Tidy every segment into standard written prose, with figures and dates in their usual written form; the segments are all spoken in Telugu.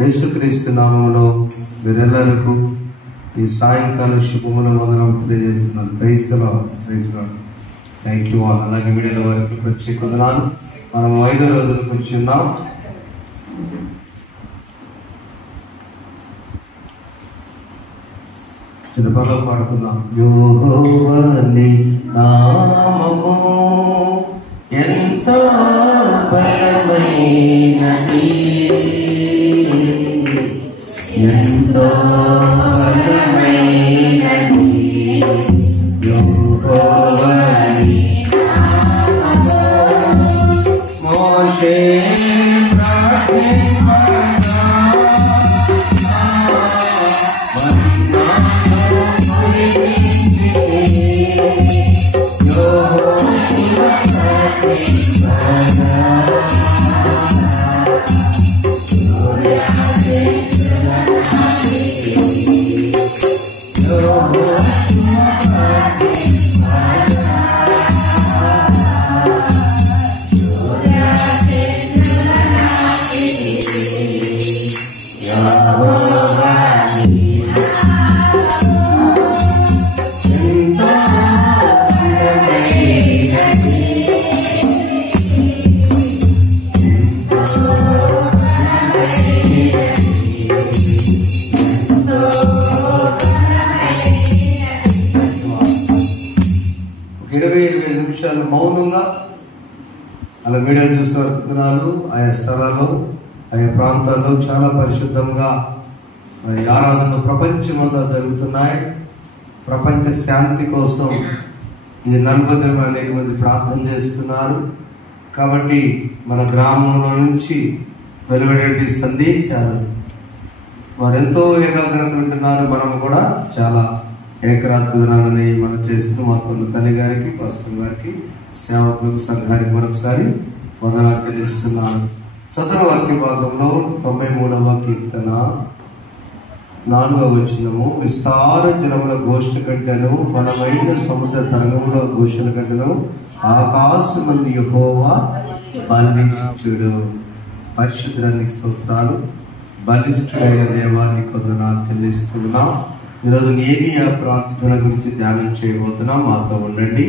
యేసుక్రీస్తు నామములో మీరెల్లరికూ ఈ సాయంకాల శుభముల వందనం తెలియజేస్తున్నాను. Praise the lord. Thank you all. అలాగే మీడియా వారికి ప్రత్యేక వందనాలు. మనం 5వ రోజులకు వచ్చి ఉన్నాం. చిన్నపలో పాడుకుందాం. యెహోవా నీ నామము ఎంతో బలమైనది, ఎంతో బలమైనది. యెహోవా నీ నామము మోషే మౌనంగా అలా మీడియా చూస్తున్నారు. ఆయా స్థలాల్లో ఆయా ప్రాంతాల్లో చాలా పరిశుద్ధంగా మరి ఆరాధనలు ప్రపంచమంతా జరుగుతున్నాయి. ప్రపంచ శాంతి కోసం ఈ 40 దినాలు అనేక మంది ప్రార్థన చేస్తున్నారు. కాబట్టి మన గ్రామంలో నుంచి వెలువడే సందేశాలు వారెంతో ఏకాగ్రత వింటున్నారు. మనం కూడా చాలా ఏకరాత్రి వినాలని మనం చేస్తూ మాకు తల్లి గారికి, పాస్టర్ గారికి, సేవకులకు, సంఘానికి మరొకసారి వందనాలు చెల్లిస్తున్నాను. చతుర వాక్య భాగంలో 93వ కీర్తన 4వ వచనము. విస్తార జలముల ఘోష కంటెను, బలమైన సముద్ర తరంగముల ఘోషణ కంటెను, ఆకాశమందు యెహోవా బలిష్ఠుడు. పరిశుద్ధునికి స్తోత్రాలు. బలిష్ఠుడైన దేవానికి వందనాలు చెల్లిస్తున్నాం. ఈరోజు ఏలియా ప్రార్థన గురించి ధ్యానం చేయబోతున్నాం. మాతో ఉండండి.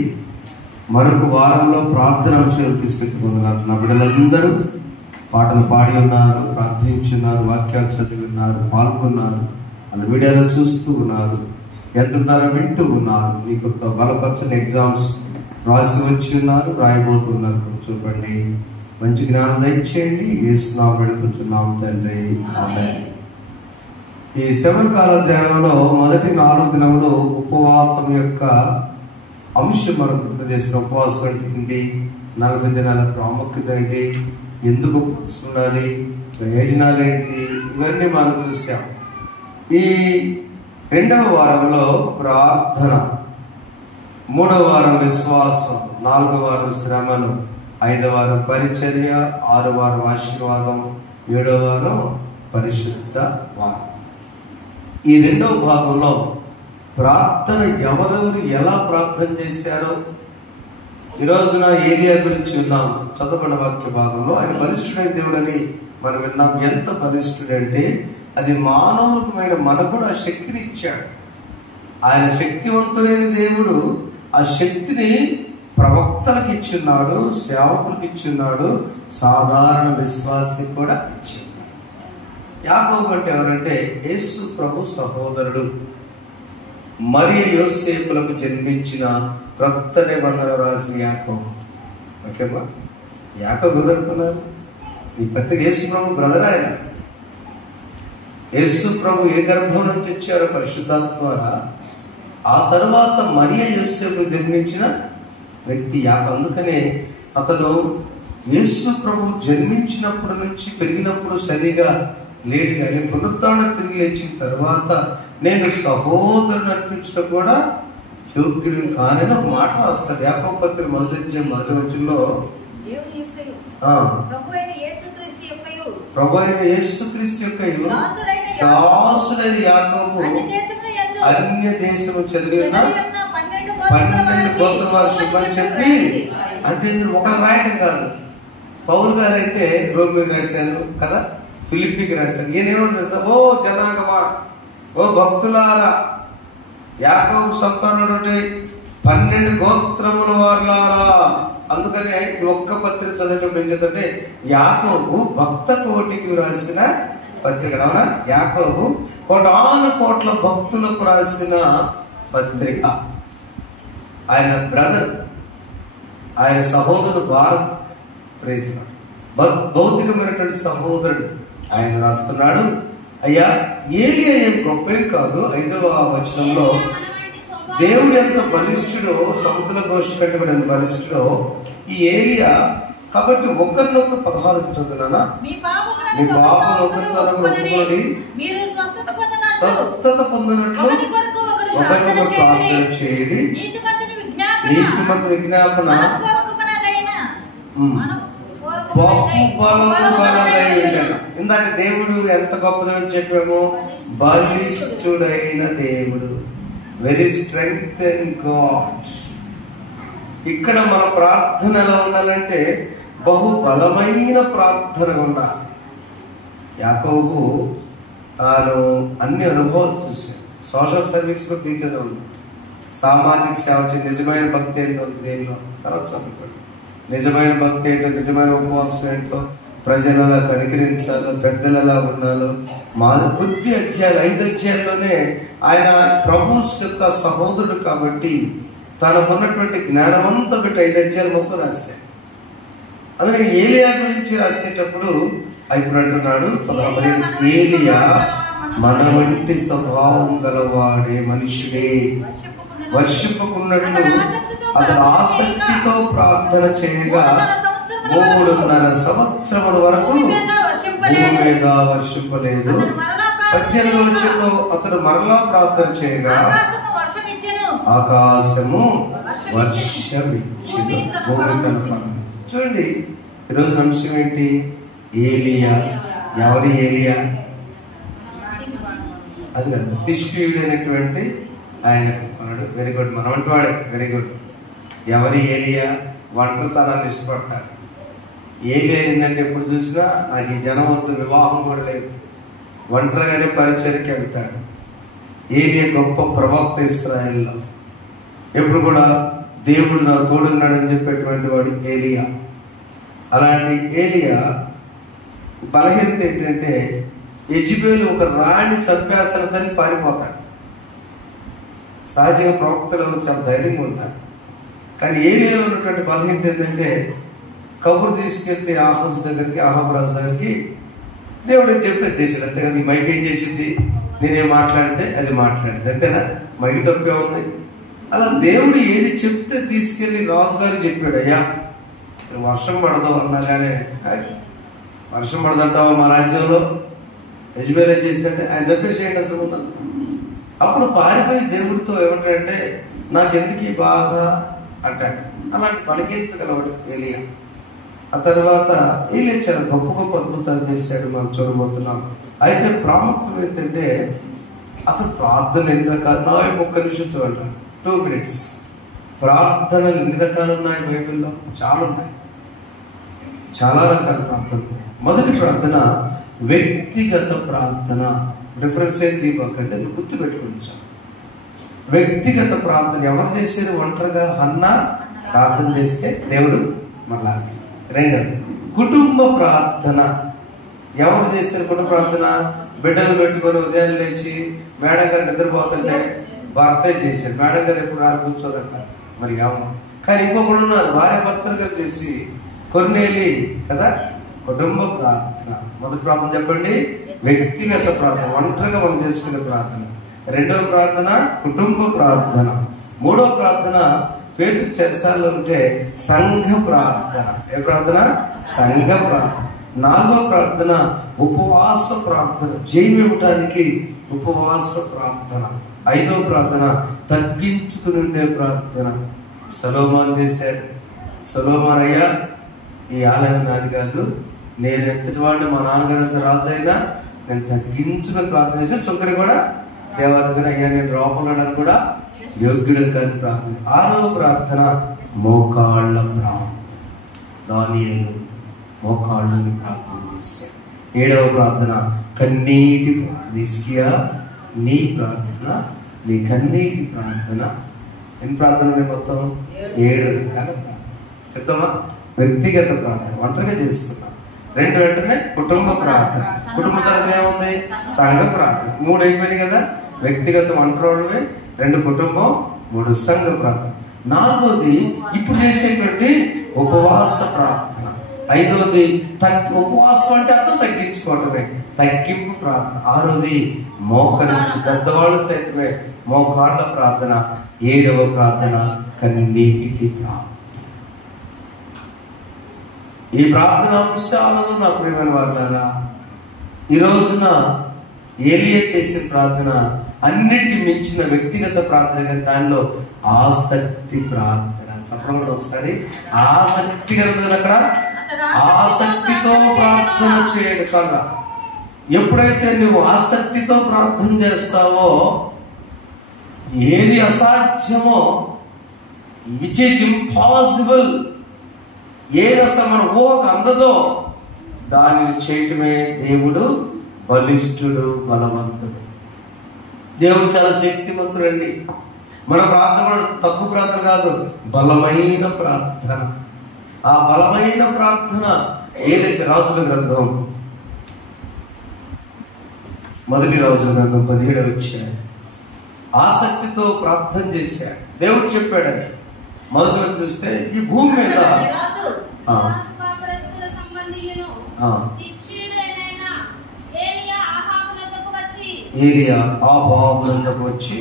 మరొక వారంలో ప్రార్థన అంశాలు తీసుకెట్టుకున్నారు. నా బిడ్డలందరూ పాటలు పాడి ఉన్నారు, ప్రార్థించున్నారు, వాక్యాలు చదివి ఉన్నారు, పాల్గొన్నారు, వాళ్ళ వీడియోలో చూస్తూ ఉన్నారు, ఎంత ద్వారా వింటూ ఉన్నారు. మీకు బలపరచని ఎగ్జామ్స్ రాసి వచ్చి ఉన్నారు, రాయబోతున్నారు. చూపండి, మంచి జ్ఞానం దయచేయండి. యేసు నామమున కూర్చున్నాం తండ్రి, ఆమేన్. ఈ శబరికాల ధ్యానంలో మొదటి 4 దినములు ఉపవాసం యొక్క అంశం మనకు చేసిన ఉపవాసం ఏంటి, 40 దినాల ప్రాముఖ్యత ఏంటి, ఎందుకు ఉపవాసం ఉండాలి, ప్రయోజనాలు ఏంటి, ఇవన్నీ మనం చూసాం. ఈ 2వ వారంలో ప్రార్థన, 3వ వారం విశ్వాసం, 4వ వారం శ్రమను, 5వ వారం పరిచర్య, 6వ వారం ఆశీర్వాదం, 7వ వారం పరిశుద్ధ వారం. ఈ 2వ భాగంలో ప్రార్థన ఎవరెవరు ఎలా ప్రార్థన చేశారో ఈ రోజున ఏలియా గురించి విన్నాం. చదవబడిన వాక్య భాగంలో ఆయన బలిష్ఠుడైన దేవుడని మనం విన్నాం. ఎంత బలిష్ఠుడంటే అది మానవులకమైన మనకు కూడా ఆ శక్తిని ఇచ్చాడు. ఆయన శక్తివంతులైన దేవుడు ఆ శక్తిని ప్రవక్తలకు ఇచ్చున్నాడు, సేవకులకు ఇచ్చున్నాడు, సాధారణ విశ్వాసి కూడా ఇచ్చాడు. యాకోబు అంటే ఎవరంటే యేసు ప్రభు సహోదరుడు, మరియ యోసేపులకు జన్మించిన క్రొత్త నిబంధన రాసిన యాకోబు. ఓకేమ్మా, యాకోబు ఎవరు అనుకున్నారు? ఈ ప్రతి యేసు ప్రభు బ్రదర్. ఆయన యేసు ప్రభు ఏ గర్భం నుంచి తెచ్చారో పరిశుద్ధాత్మ ద్వారా, ఆ తర్వాత మరియ యోసేపులు జన్మించిన వ్యక్తి యాకోబు. అందుకనే అతను యేసు ప్రభు జన్మించినప్పటి నుంచి పెరిగినప్పుడు సరిగా లేడు, కానీ పునరుత్థానం తిరిగి లేచిన తర్వాత నేను సహోదరుని అనిపించడం కూడా యోగ్యుడిని కానని ఒక మాట వస్తాడు. యాకోబు పత్రిక 1వ వచనంలో ప్రభు అయిన యేసుక్రీస్తు యొక్క దాసుడైన యాకోబు అన్య దేశము చదివిన 12 గోత్రం వారు శుభ్రం చెప్పి, అంటే ఇది ఒకరు రాయటం కాదు. పౌలు గారు అయితే రోమి రాశారు కదా, ఫిలిప్పీకి రాస్తాడు. ఈయనేమో తెలుసా, ఓ జనాంగమా, ఓ భక్తులారా, యాకోబు సంతానం 12 గోత్రముల వారులారా. అందుకనే ఈ ఒక్క పత్రిక చదివేటప్పుడు ఏం చేద్దంటే, యాకోబు భక్త కోటికి రాసిన పత్రిక. అవునా? యాకోబు కోట్ల భక్తులకు రాసిన పత్రిక. ఆయన బ్రదర్, ఆయన సహోదరుడు భారత్ ప్రేస్తున్నాడు, భౌతికమైనటువంటి సహోదరుడు. ఆయన రాస్తున్నాడు, అయ్యా ఏలియా ఏం గొప్పేం కాదు. 5వ వచనంలో దేవుడు ఎంత బలిష్ఠుడో, సముద్ర ఘోష కట్టబడిన బలిష్ఠుడో ఈ ఏలియా. కాబట్టి ఒకరినొకరు 16 చదువునా, మీ పాపను ఒకరితోని స్వస్థత పొందినట్లు ఒకరికొకరు ప్రార్థన చేయండి, నీతిమంత విజ్ఞాపన బహుబలము గలదైన. ఇందాక దేవుడు ఎంత గొప్పదని చెప్పాము, బలిష్ఠుడైన దేవుడు, వెరీ స్ట్రెంగ్త్ అండ్ గాడ్. ఇక్కడ మన ప్రార్థన ఎలా ఉండాలంటే బహుబలమైన ప్రార్థన ఉండాలి. యాకోబు తాను అన్ని అనుభవాలు చూశాడు. సోషల్ సర్వీస్ కూడా దీంట్లోనే ఉంది. సామాజిక సేవ, నిజమైన భక్తి ఏంటో దేవులో తర్వాత చదువుకోండి. నిజమైన భక్తి ఏంటో, నిజమైన ఉపవాసం ఏంటో, ప్రజలు ఎలా కనికరించాలో, పెద్దలు ఎలా ఉండాలో, కొద్ది అధ్యాయాలు 5 అధ్యాయాల్లోనే ఆయన ప్రభు యొక్క సహోదరుడు కాబట్టి తనకున్నటువంటి జ్ఞానమంతా పెట్టి 5 అధ్యాయాలు మొత్తం రాశాడు. అందుకని ఏలియా గురించి రాసేటప్పుడు ఇప్పుడు అంటున్నాడు, ఏలియా మన వంటి స్వభావం గలవాడే మనుషుడే, వర్షింపకున్నట్లు అతను ఆసక్తితో ప్రార్థన చేయగా 3.5 సంవత్సరముల వరకు భూమి మీద వర్షింపలేదు. 18వ వచనంలో అతడు మరలా ప్రార్థన చేయగా ఆకాశము వర్షమిచ్చెను, భూమి తన ఫలం. చూడండి, ఈరోజు అంశం ఏంటి? ఏలియా. ఎవరి ఏలియా? అది కాదు, తిష్బీయుడైనటువంటి ఆయన కుమారుడు. వెరీ గుడ్, మన వంటి వాడే. Very good. ఎవరి ఏలియా? ఒంటరితనాన్ని ఇష్టపడతాడు. ఏలియా ఏంటంటే ఎప్పుడు చూసినా నాకు ఈ జనం వద్దు, వివాహం కూడా లేదు, ఒంటరిగానే పరిచర్యకి వెళ్తాడు. ఏలియా గొప్ప ప్రవక్త ఇశ్రాయేలులో. ఎప్పుడు కూడా దేవుడు నా తోడున్నాడని చెప్పేటువంటి వాడు ఏలియా. అలాంటి ఏలియా బలహీనత ఏంటంటే యెజెబెలు ఒక రాణి చంపేస్తానని పారిపోతాడు. సహజంగా ప్రవక్తలు చాలా ధైర్యంగా ఉంటారు. కానీ ఏలియాలో ఉన్నటువంటి బలహీనత ఏంటంటే కబురు తీసుకెళ్తే ఆహాబు రాజు దగ్గరికి దేవుడు చెప్తే చేసాడు. అంతేగా నీ మైక్ ఏం చేసింది, నేనేం మాట్లాడితే అది మాట్లాడింది, అంతేనా? మైక్ తప్పే ఉంది. అలా దేవుడు ఏది చెప్తే తీసుకెళ్ళి రాజుగారు చెప్పాడు, అయ్యా వర్షం పడదు అన్నాగానే, వర్షం పడదంటావా మా రాజ్యంలో? యెజెబెలు ఏం చేసిందంటే ఆయన చెప్పేసేయండి అసలు ముందు. అప్పుడు పారిపోయి దేవుడితో ఏమంటాడంటే నాకెందుకు ఈ బాధ అంటాడు. అలాంటి బలహీనత గలవాడు ఏలియా. ఆ తర్వాత ఏలియా చాలా గొప్ప గొప్ప అద్భుతాలు చేశాడు, మనం చూడబోతున్నాం. అయితే ప్రాముఖ్యం ఏంటంటే అసలు ప్రార్థనలు ఎన్ని రకాలు? నా 1 నిమిషం చూడండి, 2 minutes. ప్రార్థనలు ఎన్ని రకాలు ఉన్నాయి బైబిల్లో? చాలా ఉన్నాయి, చాలా రకాల ప్రార్థనలు. మొదటి ప్రార్థన వ్యక్తిగత ప్రార్థన. రిఫరెన్స్ ఏంటి అంటే గుర్తు పెట్టుకోవచ్చు. వ్యక్తిగత ప్రార్థన ఎవరు చేశారు? ఒంటరిగా హన్నా ప్రార్థన చేస్తే దేవుడు మళ్ళా. 2 కుటుంబ ప్రార్థన. ఎవరు చేశారు కుటుంబ ప్రార్థన? బిడ్డలు పెట్టుకొని ఉదయం లేచి మేడం గారు నిద్రపోతుంటే భర్తే చేశారు. మేడం గారు ఎప్పుడు రారు కూర్చోదంట, మరి ఏమో. కానీ ఇంకొకడు ఉన్నారు, భార్య భర్తలు గారు చేసి కొన్నేలి కదా. కుటుంబ ప్రార్థన. మొదటి ప్రార్థన చెప్పండి, వ్యక్తిగత ప్రార్థన, ఒంటరిగా మనం చేసుకునే ప్రార్థన. 2వ ప్రార్థన కుటుంబ ప్రార్థన. 3వ ప్రార్థన పేతురు చెరసాలలో ఉంటే సంఘ ప్రార్థన. ఏ ప్రార్థన? సంఘ ప్రార్థన. 4వ ప్రార్థన ఉపవాస ప్రార్థన, జయం ఇవ్వటానికి ఉపవాస ప్రార్థన. 5వ ప్రార్థన తగ్గించుకుని ఉండే ప్రార్థన. సొలొమోను చేశాడు. సొలొమోను, అయ్యా ఈ ఆలయం నాది కాదు, నేను ఎంతటి వాడిని, మా నాన్నగారు ఎంత రాజు అయినా నేను తగ్గించుకొని ప్రార్థన చేశాను. శుక్రుడు కూడా దేవాలయం, అయ్యా నేను లోపలడానికి కూడా యోగ్యుడు కాని ప్రార్థన. 6వ ప్రార్థన మోకాళ్ళ ప్రార్థన. దానియేలు మోకాళ్ళని ప్రార్థన చేశాడు. 7వ ప్రార్థన కన్నీటి హిజ్కియా నీ ప్రార్థన, నీ కన్నీటి ప్రార్థన. ఎన్ని ప్రార్థనలు మొత్తం? 7 రకాల ప్రార్థన. చెప్తామా? వ్యక్తిగత ప్రార్థన ఒంటరిగా చేసుకున్నాం. 2 వెంటనే కుటుంబ ప్రార్థన. కుటుంబ తర్వాత ఏముంది? సంఘ ప్రార్థన. 3 అయిపోయింది కదా. వ్యక్తిగత ఒంటరి, 2 కుటుంబం, 3 సంఘ ప్రార్థన. 4వది ఇప్పుడు చేసేటువంటి ఉపవాస ప్రార్థన. 5వది ఉపవాసం అంటే అర్థం తగ్గించుకోవటమే, తగ్గింపు ప్రార్థన. 6వది మోకరించి పెద్దవాళ్ళు సైతమే మోకాళ్ళ ప్రార్థన. 7వ ప్రార్థన కన్నీటి ప్రార్థన. ఈ ప్రార్థన అంశాలను నా ప్రియమైన వారులారా, ఈ రోజున ఏలియా చేసిన ప్రార్థన అన్నిటికీ మించిన వ్యక్తిగత ప్రార్థన, కానీ దానిలో ఆసక్తి ప్రార్థన. చెప్పండి ఒకసారి. ఆసక్తి కలుగుతుంది అక్కడ. ఆసక్తితో ప్రార్థన చేయండి. చాలా ఎప్పుడైతే నువ్వు ఆసక్తితో ప్రార్థన చేస్తావో, ఏది అసాధ్యమో, విచ్ ఈజ్ ఇంపాసిబుల్, ఏది అసలు మన ఊహకు అందదో దానిని చేయటమే దేవుడు బలిష్ఠుడు, బలవంతుడు. దేవుడు చాలా శక్తివంతుడు అండి. మన ప్రార్థన కూడా తక్కువ ప్రార్థన కాదు, బలమైన ప్రార్థన. ఆ బలమైన ప్రార్థన ఏదైతే రాజుల గ్రంథం, మొదటి రాజుల గ్రంథం 17వ అధ్యాయం, ఆసక్తితో ప్రార్థన చేశాడు. దేవుడు చెప్పాడని మొదటి చూస్తే ఈ భూమి మీద ఏలియా ఆహాబులకు వచ్చి,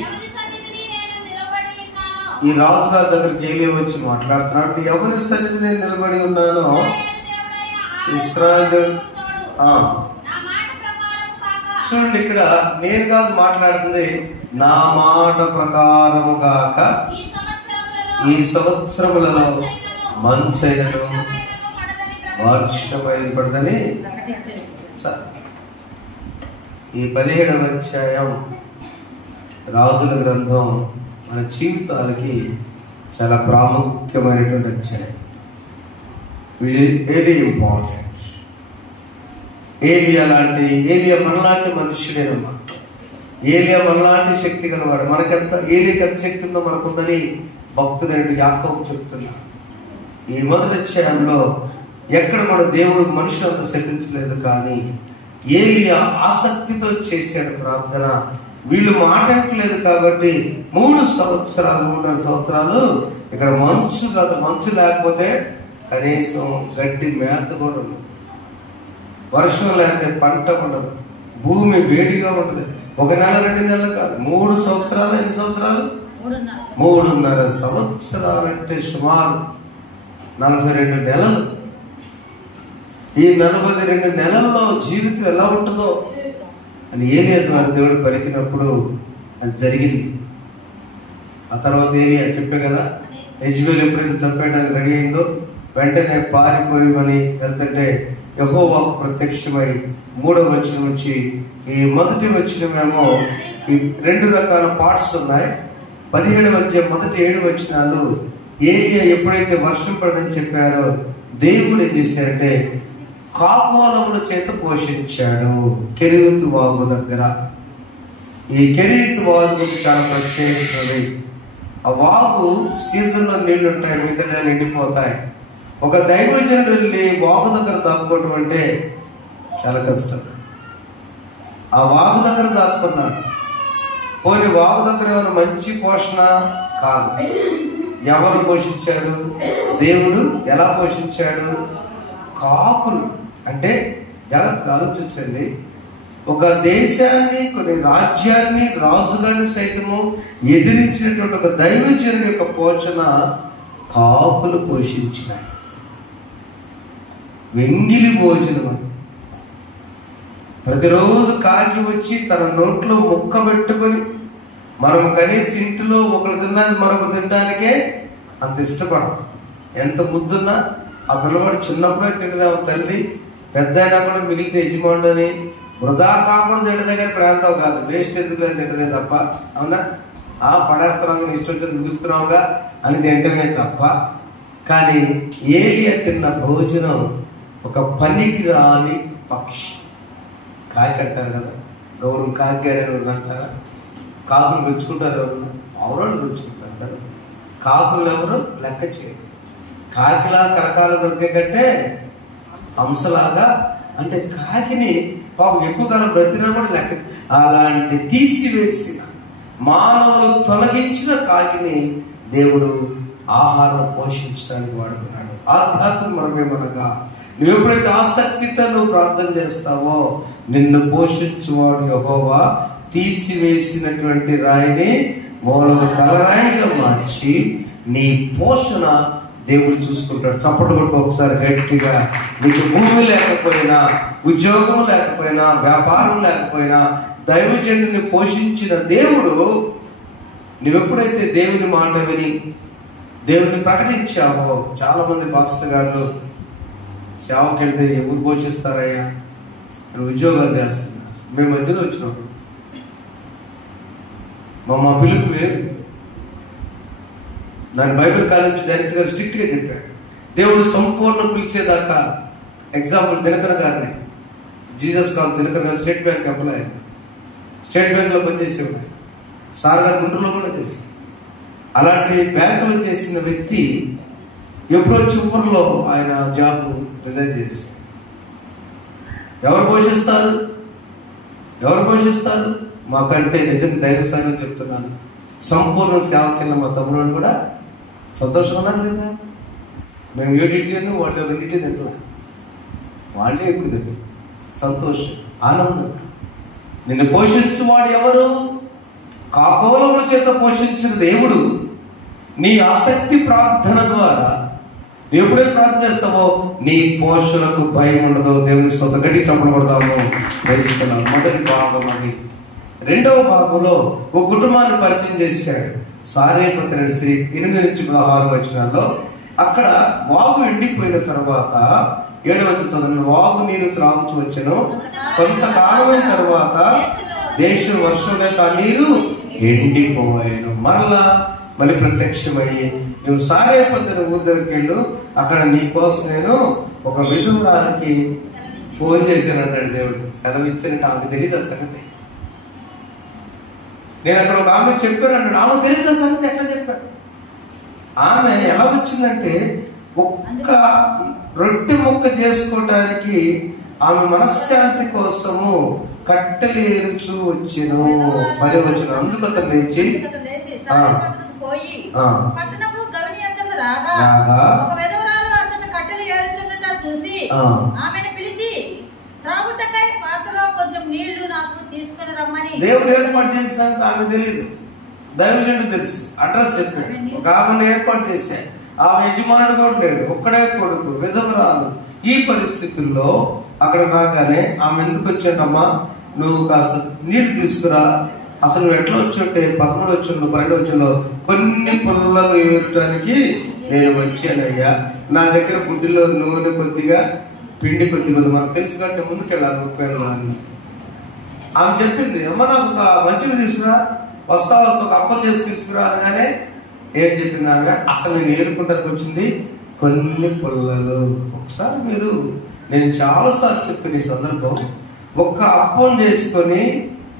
ఈ రాజుగారి దగ్గరికి ఏలియా వచ్చి మాట్లాడుతున్నాడు. ఎవరి సన్నిధి నేను నిలబడి ఉన్నానో ఇశ్రాయేలు. చూడండి, ఇక్కడ నేను కాదు మాట్లాడుతుంది, నా మాట ప్రకారము గాక ఈ సంవత్సరములలో మంచైనను వర్షం ఏర్పడదని. ఈ 17వ అధ్యాయం రాజుల గ్రంథం మన జీవితాలకి చాలా ప్రాముఖ్యమైనటువంటి అధ్యాయం. Very important. ఏలియా మనలాంటి మనుష్యుడేనమ్మా. ఏలియా మనలాంటి శక్తి గలవాడు. మనకెంత ఏలియాకి ఎంత శక్తి ఉందో మనకుందని భక్తుడైన యాకోబు చెప్తున్నాడు. ఈ మొదటి అధ్యాయంలో ఎక్కడ కూడా దేవుడు మనుషులంతా శపించలేదు, కానీ ఏలియా ఆసక్తితో చేశాడు ప్రార్థన. వీళ్ళు మాట్లాడట్లేదు కాబట్టి 3.5 సంవత్సరాలు ఇక్కడ మంచు కాదు, మంచు లేకపోతే కనీసం గడ్డి మేత కూడా ఉండదు, వర్షం లేకపోతే పంట ఉండదు, భూమి వేడిగా ఉండదు. 1 నెల 2 నెలలు కాదు, 3 సంవత్సరాలు. ఎన్ని సంవత్సరాలు? 3.5 సంవత్సరాలంటే సుమారు 42 నెలలు. ఈ 42 నెలల్లో జీవితం ఎలా ఉంటుందో అని ఏలియా ద్వారా దేవుడు పలికినప్పుడు అది జరిగింది. ఆ తర్వాత ఏలియా చెప్పే కదా, యెజ్బెల్ ఎప్పుడైతే చంపేయడానికి రెడీ అయిందో వెంటనే పారిపోయి వెళ్తుంటే యెహోవాకు ప్రత్యక్షమై 3వ వచనం నుంచి ఈ మొదటి వచనమేమో ఈ 2 రకాల పార్ట్స్ ఉన్నాయి. 17వ అధ్యాయం మొదటి 7 వచనాలు ఏలియా ఎప్పుడైతే వర్షం పడదని చెప్పారో దేవుడు ఏం చేశారంటే కాకోలముల చేత పోషించాడు. కెరీతు వాగు దగ్గర. ఈ కెరీతు వాగు చాలా ప్రత్యేకమైనది. ఆ వాగు సీజన్లో నీళ్లు ఉంటాయి, మిగతా నిండిపోతాయి. ఒక దైవజనుడు వెళ్ళి వాగు దగ్గర దాక్కోవటం అంటే చాలా కష్టం. ఆ వాగు దగ్గర దాక్కున్నాడు. పోనీ వాగు దగ్గర ఎవరు మంచి పోషణ కాదు. ఎవరు పోషించాడు? దేవుడు. ఎలా పోషించాడు? కాకులు. అంటే జాగ్రత్తగా ఆలోచించండి, ఒక దేశాన్ని, కొన్ని రాజ్యాన్ని, రాజుగారిని సైతము ఎదిరించినటువంటి ఒక దైవజనుడి యొక్క పోషణ కాకులు పోషించినాయి. వెంగిలి భోజనం. ప్రతిరోజు కాకి వచ్చి తన నోట్లో ముక్క పెట్టుకొని, మనం కనీసం ఇంటిలో ఒకరు తిన్నది మరొకరు తినడానికే అంత ఇష్టపడం. ఎంత ముద్దున్నా ఆ పిల్లవాడు చిన్నప్పుడే తింటుందాం తల్లి, పెద్ద అయినా కూడా మిగిలితే యజమానుడని వృధా కాకుండా తింటే దగ్గర ప్రాంతం కాదు, వేస్ట్ ఎందుకు లేదు తింటదే తప్ప. అవునా? పడేస్తున్నావుగా, ఇష్టం వచ్చింది మిగులుతున్నావుగా అని తింటమే తప్ప. కానీ ఏలియా తిన్న భోజనం ఒక పనికి రాని పక్షి. కాకి అంటారు కదా, ఎవరు కాకి గారు అంటారా? కాకులు పెంచుకుంటారు ఎవరు? ఎవరు పెంచుకుంటారు కదా. కాకులు ఎవరు లెక్క చేయరు. కాకిలా కరకాలు బ్రతికే కంటే హంసలాగా, అంటే కాకిని పాపం ఎక్కువ కాలం బ్రతికినా కూడా లెక్క. అలాంటి తీసివేసిన మానవులు తొలగించిన కాకిని దేవుడు ఆహారం పోషించడానికి వాడుకున్నాడు. ఆధ్యాత్మిక మనమేమనగా, నువ్వు ఎప్పుడైతే ఆసక్తితో నువ్వు ప్రార్థన చేస్తావో నిన్ను పోషించువాడు యెహోవా తీసివేసినటువంటి రాయిని మూలకు తలరాయిగా మార్చి నీ పోషణ దేవుడు చూసుకుంటాడు. చప్పట్లు కొట్టు ఒకసారి గట్టిగా. నీకు భూమి లేకపోయినా, ఉద్యోగం లేకపోయినా, వ్యాపారం లేకపోయినా, దైవజనుడిని పోషించిన దేవుడు, నువ్వెప్పుడైతే దేవుని మాట విని దేవుని ప్రకటించావో, చాలా మంది పాస్టర్ గారు సేవకి వెళ్తే ఎవరు పోషిస్తారయ్యా అని ఉద్యోగాలు చేస్తున్నారు. మేము మధ్యలో వచ్చినప్పుడు మా పిలుపు వేరు. దాని బైబిల్ కాలేజ్ డైరెక్ట్ గా స్ట్రిక్ట్గా చెప్పాడు. దేవుడు సంపూర్ణ పిలిచేదాకా, ఎగ్జాంపుల్ దినకర్ గారిని, జీసస్ కాల్ దినకర్ గారు స్టేట్ బ్యాంక్ ఎంప్లాయ్, స్టేట్ బ్యాంక్లో పనిచేసేవాడు. సార్ గారు గుంటూరులో కూడా చేసి, అలాంటి బ్యాంకులో చేసిన వ్యక్తి ఎప్పుడో చివరిలో ఆయన జాబ్ రిజైన్ చేసి, ఎవరు పోషిస్తారు? ఎవరు పోషిస్తారు? మాకంటే నిజంగా దైవ సాయం చెప్తున్నాను, సంపూర్ణ సేవకెళ్ళిన మా తమ్ముడు కూడా సంతోషంగా ఉన్నారు లేదా? మేము 7 ఇడ్లీను వాళ్ళు 2 ఇడ్లీ తింటాం, వాళ్ళే ఎక్కువ తింటాం. సంతోషం, ఆనందం. నిన్ను పోషించువాడు ఎవరు? కాకోలముల చేత పోషించిన దేవుడు. నీ ఆసక్తి ప్రార్థన ద్వారా ఎప్పుడైతే ప్రార్థన చేస్తావో నీ పోషణకు భయం ఉండదు. దేవుని సొంత గట్టి చప్పలు కొడతాము, తెలుస్తున్నాం. మొదటి భాగం అది. రెండవ భాగంలో ఒక కుటుంబాన్ని పరిచయం చేశాడు. సారేపతి అనే స్త్రీ 8-16 వచనాల్లో. అక్కడ వాగు ఎండిపోయిన తర్వాత 7వ వచనం, వాగు నీరు త్రాగుచు వచ్చెను, కొంతకాలమైన తర్వాత దేశం వర్షం లేక నీరు ఎండిపోయాను. మళ్ళీ ప్రత్యక్షమయ్యి, నువ్వు సారేపతి ఊరి దగ్గరికి వెళ్ళు, అక్కడ నీ కోసం నేను ఒక విధురానికి ఫోన్ చేశాను అన్నాడు దేవుడు. సెలవు ఇచ్చానంటే ఆమె తెలియదు ఆ సంగతి. నేను అక్కడ ఒక ఆమె చెప్పాను అన్నాడు. ఆమె తెలియదు ఆ సంగతి. ఎట్లా చెప్పాడు? ఆమె ఎలా వచ్చిందంటే, ఒక్క రొట్టె ముక్క చేసుకోవడానికి ఆమె మనశ్శాంతి కోసము కట్టెలు ఏరుచు వచ్చెను. 10వ వచనం. అందుకు అతను లేచి దేవుడు ఏర్పాటు చేశాక ఆమె తెలియదు, దైవజనుడు తెలుసు. అడ్రస్ చెప్పాడు. ఒక ఆమెను ఏర్పాటు చేశాడు. ఆమె యజమానుడు కూడా లేడు, ఒక్కడే కొడుకు, విధవరాలు. ఈ పరిస్థితుల్లో అక్కడ రాగానే ఆమె ఎందుకు వచ్చాడమ్మా, నువ్వు కాస్త నీరు తీసుకురా. అసలు నువ్వు ఎట్లా వచ్చుంటే 11 వచ్చంలో 12 వచ్చంలో కొన్ని పుల్లలు ఏరటానికి నేను వచ్చానయ్యా. నా దగ్గర గుడ్డిలో నూనె కొద్దిగా, పిండి కొద్దిగా ఉంది, మనకు తెలుసు కంటే ముందుకెళ్ళాలి 30 ఆమె చెప్పింది. అమ్మ నాకు ఒక మంచిగా తీసుకురా, వస్తా ఒక అప్పం చేసి తీసుకురా అనగానే ఏం చెప్పింది ఆమె, అసలు నేను ఏరుకుంటానికి వచ్చింది కొన్ని పుల్లలు. ఒకసారి నేను చాలాసార్లు చెప్పిన ఈ సందర్భం, ఒక్క అప్పం చేసుకొని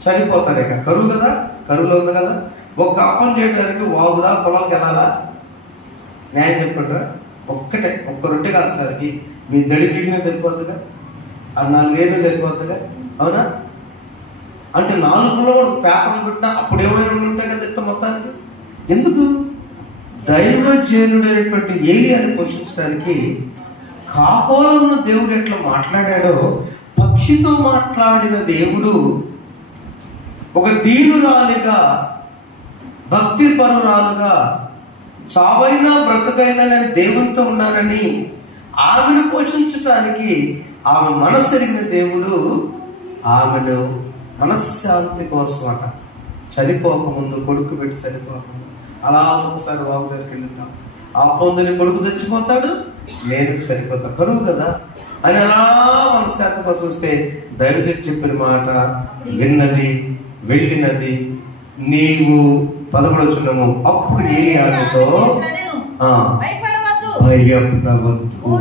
చనిపోతారు. ఇక కరువు కదా, కరువులో ఉంది కదా, ఒక్క అప్పం చేయడానికి వాగుదా పొలాలకు వెళ్ళాలా? న్యాయం చెప్పండిరా. ఒక్క రొట్టె కాల్చడానికి మీ దడి దిగిన సరిపోతుందిగా, ఆ 4 ఏళ్ళు సరిపోతుందిగా, అవునా? అంటే 4 కూడా పేపర్లు పెట్టినా అప్పుడు ఏమైనా ఉంటాయి కదా ఇంత మొత్తానికి. ఎందుకు? దైవజనుడైనటువంటి ఏలియాని పోషించడానికి కాకోలమును దేవుడు ఎట్లా మాట్లాడాడో, పక్షితో మాట్లాడిన దేవుడు ఒక దీనురాలిగా, భక్తి పరురాలుగా, చావైనా బ్రతకైనా నేను దేవునితో ఉన్నానని ఆమెను పోషించడానికి ఆమె మనస్సెరిగిన దేవుడు ఆమెను మనశ్శాంతి కోసం అట, చనిపోకముందు, కొడుకు పెట్టి చనిపోకముందు అలా ఒకసారి వాగు దగ్గరికి వెళ్తాం. ఆ పొందని కొడుకు చచ్చిపోతాడు, నేను చనిపోతా, కరువు కదా అని అలా మనశ్శాంతి కోసం వస్తే దైవజనుడు చెప్పిన మాట విన్నది, వెళ్ళినది. నీవు 11 వచనము, అప్పుడు ఏలియాతో భయపడవద్దు,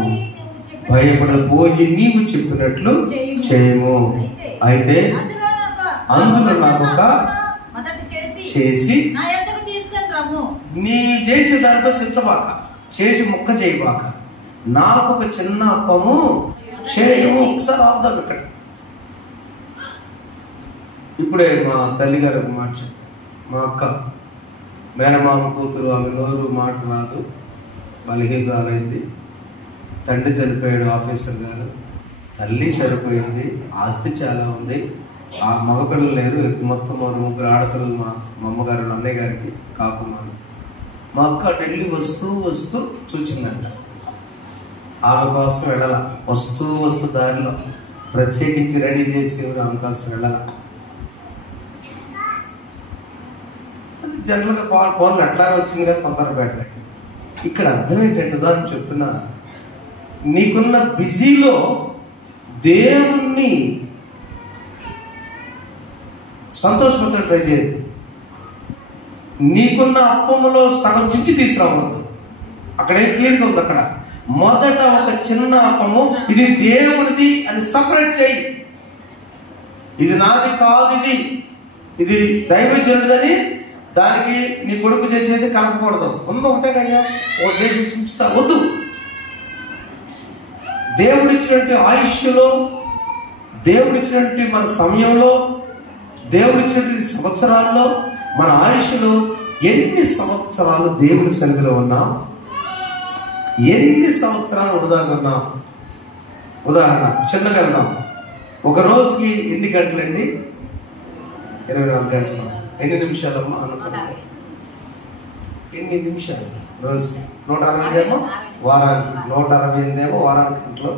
భయపడపోయి నీవు చెప్పినట్లు చేయము. అయితే అందులో నాకు ఒక చేసి నీ చేసే దాంట్లో చించబాక, చేసి ముక్క చేయబాక, నాకు ఒక చిన్న అప్పము చేయము. ఒకసారి ఆపుదాం ఇక్కడ. ఇప్పుడే మా తల్లిగారు మాట, మా అక్క మేనమామ కూతురు, ఆమె నోరు మాట రాదు, బలహీనరాలైంది. తండ్రి చనిపోయాడు ఆఫీసర్ గారు, తల్లి చనిపోయింది, ఆస్తి చాలా ఉంది, ఆ మగపిల్లలు లేరు, మొత్తం 3 ఆడపిల్లలు మా అమ్మగారు అన్నయ్య గారికి కాకున్నాను. మా అక్క ఢిల్లీ వస్తూ చూచిందంట. ఆమె కోసం వెళ్ళాల, వస్తూ దారిలో ప్రత్యేకించి రెడీ చేసి ఆమె కోసం వెళ్ళాల. అది జనరల్గా ఫోన్లు ఎట్లాగే వచ్చింది కదా, కొందరు పెట్టలే. ఇక్కడ అర్థం ఏంటంటే, ఉదాహరణ చెప్తున్నా, నీకున్న బిజీలో దేవుణ్ణి సంతోషపరచడం ట్రై చేయద్దు. నీకున్న అప్పములో సగం చించి తీసుకురావద్దు. అక్కడే క్లియర్గా ఉంది. అక్కడ మొదట ఒక చిన్న అప్పము, ఇది దేవుడిది అని సపరేట్ చేయి. ఇది నాది కాదు, ఇది దైవజనుడిదని దానికి నీ కొడుకు చేసేది కలపకూడదు. ముందు ఒకటే కదా, ఓ చేసి చించుతా వద్దు. దేవుడిచ్చినటువంటి ఆయుష్లో, దేవుడిచ్చినటువంటి మన సమయంలో, దేవుడిచ్చినటువంటి సంవత్సరాల్లో, మన ఆయుష్లో ఎన్ని సంవత్సరాలు దేవుడి సన్నిధిలో ఉన్నాం, ఎన్ని సంవత్సరాలు వృధాగా ఉన్నాం. ఉదాహరణ చిన్నగా వెళ్దాం. ఒక రోజుకి ఎన్ని గంటలండి? 24 గంటలు. ఎన్ని నిమిషాలమ్మా అనుకున్నాను? ఎన్ని నిమిషాలు రోజుకి? 160 ఏమో వారానికి, 168 ఏమో వారానికి గంటలు.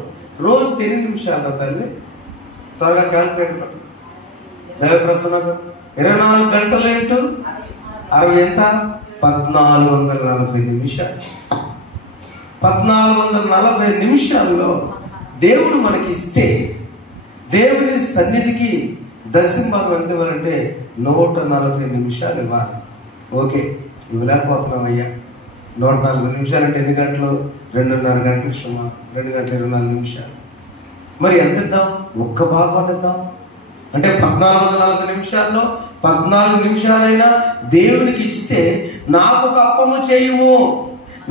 రోజుకి ఎన్ని నిమిషాలు తల్లి? త్వరగా క్యాల్కులేటర్ దైవ ప్రసన్న. 24 గంటలు ఏంటో 60 ఎంత? 1440 నిమిషాలు. 1440 నిమిషాల్లో దేవుడు మనకి ఇస్తే, దేవుని సన్నిధికి దశంభాగం ఎంత ఇవ్వాలంటే 140 నిమిషాలు ఇవ్వాలి. ఓకే, ఇవ్వలేకపోతున్నామయ్యా. 140 నిమిషాలు అంటే ఎన్ని గంటలు? 2.5 గంటలు సుమారు, 2 గంటల 24 నిమిషాలు. మరి ఎంత ఇద్దాం? ఒక్క భాగం ఇద్దాం. అంటే 1440 నిమిషాల్లో 14 నిమిషాలైనా దేవునికి ఇస్తే, నాకు ఒక అప్పము చేయము,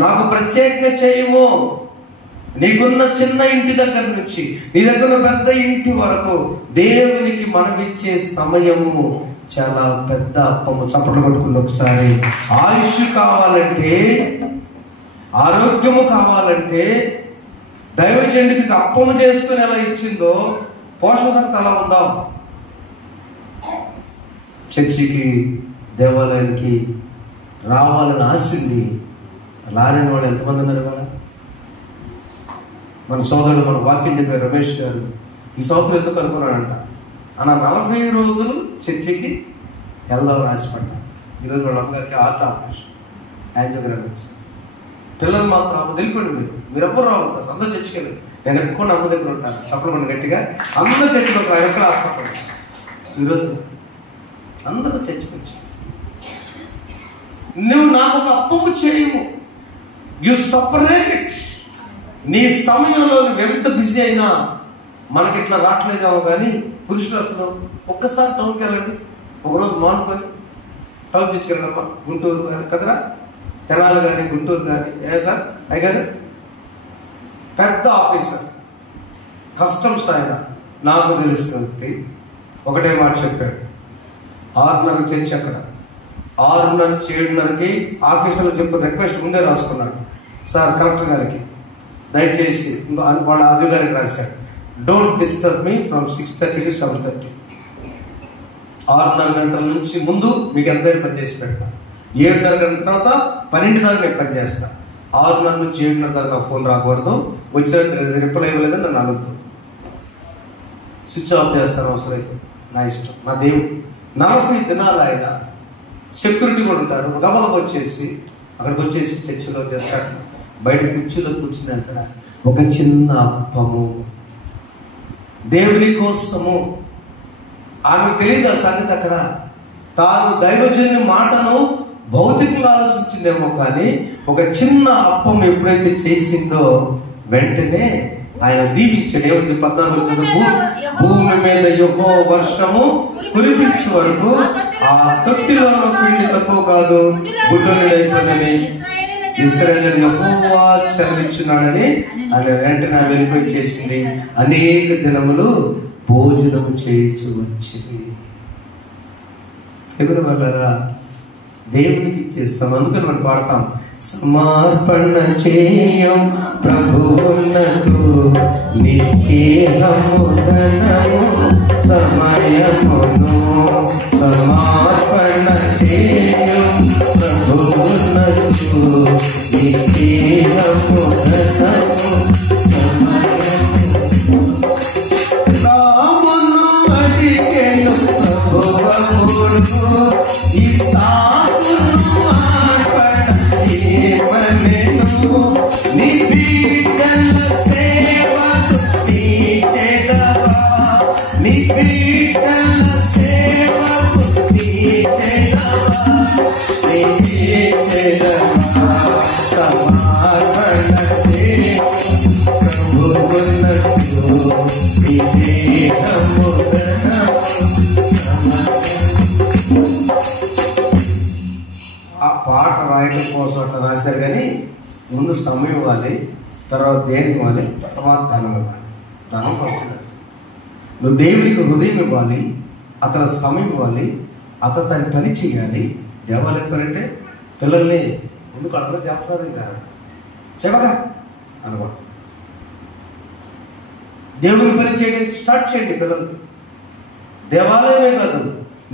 నాకు ప్రత్యేకంగా చేయము. నీకున్న చిన్న ఇంటి దగ్గర నుంచి నీ దగ్గర పెద్ద ఇంటి వరకు దేవునికి మనమిచ్చే సమయము చాలా పెద్ద అప్పము. చప్పట్లు కొట్టుకుంటే ఒకసారి. ఆయుష్ కావాలంటే, ఆరోగ్యము కావాలంటే, దైవజనుడికి అప్పము చేసుకుని ఎలా ఇచ్చిందో పోషణ అలా ఉందాం. చర్చికి, దేవాలయానికి రావాలని ఆశింది రాని వాళ్ళు ఎంతమంది ఉన్నారు ఇవాళ? మన సోదరుడు, మన వాక్యం చెప్పే రమేష్ గారు ఈ సంవత్సరం ఎందుకు అనుకున్నాడంట, అన్న 40 రోజులు చర్చికి వెళ్దామని ఆశపడ్డా. ఈరోజు వాళ్ళ అమ్మగారికి హార్ట్ ఆపరేషన్, యాంజియోగ్రామ్స్. పిల్లలు మాత్రం తెలిపండి, మీరు ఎవ్వరు రావాలి, అందరూ చర్చికి వెళ్ళి. నేను ఎక్కువ అమ్మ దగ్గర ఉంటాను, చెప్పడం గట్టిగా అందరూ చర్చికి వస్తారు. ఆయన ఎక్కడ హాస్పిటల్. ఈరోజు అందరూ చర్చికి వచ్చి, నువ్వు నాకు ఒక అప్పము చేయము. You separate. నీ సమయంలో నువ్వు ఎంత బిజీ అయినా, మనకి ఇట్లా రావట్లేదేమో కానీ పురుషులు అసలు ఒక్కసారి టౌన్కి వెళ్ళండి, ఒకరోజు మానుకొని టౌన్ తెచ్చుకెళ్ళమ్మా. గుంటూరు కానీ కదరా, తెనాలి కానీ గుంటూరు కానీ. సార్ అయ్యారు పెద్ద ఆఫీసర్, కస్టమ్స్ ఆయన, నాకు తెలిసిన వ్యక్తి. ఒకటే మాట చెప్పాడు, 6:30 చర్చి అక్కడ, 6:30 7:30కి ఆఫీసర్లు చెప్పిన రిక్వెస్ట్ ముందే రాసుకున్నాడు. సార్ కలెక్టర్ గారికి దయచేసి, వాళ్ళ అధికారికి రాశాడు, don't disturb me from 6:30 to 7:30. 6:30 గంటల నుంచి ముందు మీకు ఎంతైనా పనిచేసి పెడతాను. 7:30 గంటల తర్వాత 12 దాకా నేను పనిచేస్తాను. 6:30 నుంచి 7:30 దాకా నా ఫోన్ రాకూడదు. వచ్చిన రిప్లై ఇవ్వలేదని నన్ను అనొద్దు, స్విచ్ ఆఫ్ చేస్తాను అవసరమైతే, నా ఇష్టం, నా దేవుడు. 40 దినాలు ఆయన సెక్యూరిటీ కూడా ఉంటారు. గబలకు వచ్చేసి అక్కడికి వచ్చేసి చర్చిలో చేస్తాడు, బయట కుర్చీలో కూర్చుని వెళ్తాడు. ఒక చిన్న అప్పము దేవుని కోసము. ఆమెకు తెలియదు ఆ సంగతి. అక్కడ తాను దైవజనుని మాటను భౌతికంగా ఆలోచించిందేమో కానీ, ఒక చిన్న అప్పం ఎప్పుడైతే చేసిందో వెంటనే ఆయన దీవించాడు. ఏముంది 14 భూమి మీద యెహోవా వర్షము కురిపించే వరకు ఆ తొట్టిలో పిండి తక్కువ కాదు, గుడ్డలు అయిపోయిందని ఇశ్రాయేలు యెహోవా చలించున్నాడని ఆయన వెంటనే వెళ్ళిపోయి చేసింది. అనేక దినములు భోజనం చేయించు వచ్చింది. ఎవరి వల్ల దేవునికి ఇచ్చేస్తాం. అందుకని మనం పాడతాం, సమర్పణ చేయం ప్రభువునకు నిత్యము ధనము సమయమును. సమర్పణ చేయం ప్రభువునకు నిత్యము ధనము సమయమును. రామును అడిగెను ప్రభువమును ఇస్సాకును నీ బిడ్డల సేవకు తీర్చెదవా, నీ బిడ్డల సేవకు తీర్చెదవా, తీర్చెదవా. సమర్పణ ప్రభువునకు నిత్యము ధనము. ఆ పాట రాయడం కోసం అట్లా రాశారు, కానీ ముందు సమయం ఇవ్వాలి, తర్వాత దేనికి ఇవ్వాలి, తర్వాత ధనం ఇవ్వాలి. ధనం ఫస్ట్ కాదు. నువ్వు దేవునికి హృదయం ఇవ్వాలి, అతను సమయం ఇవ్వాలి, అతను దాన్ని పని చేయాలి. దేవాలయం పని అంటే పిల్లల్ని ఎందుకు అడగ చేస్తున్నారు ఇంకా చెప్పగా అనుకోండి. దేవుని పని చేయడం స్టార్ట్ చేయండి పిల్లలు. దేవాలయమే కాదు,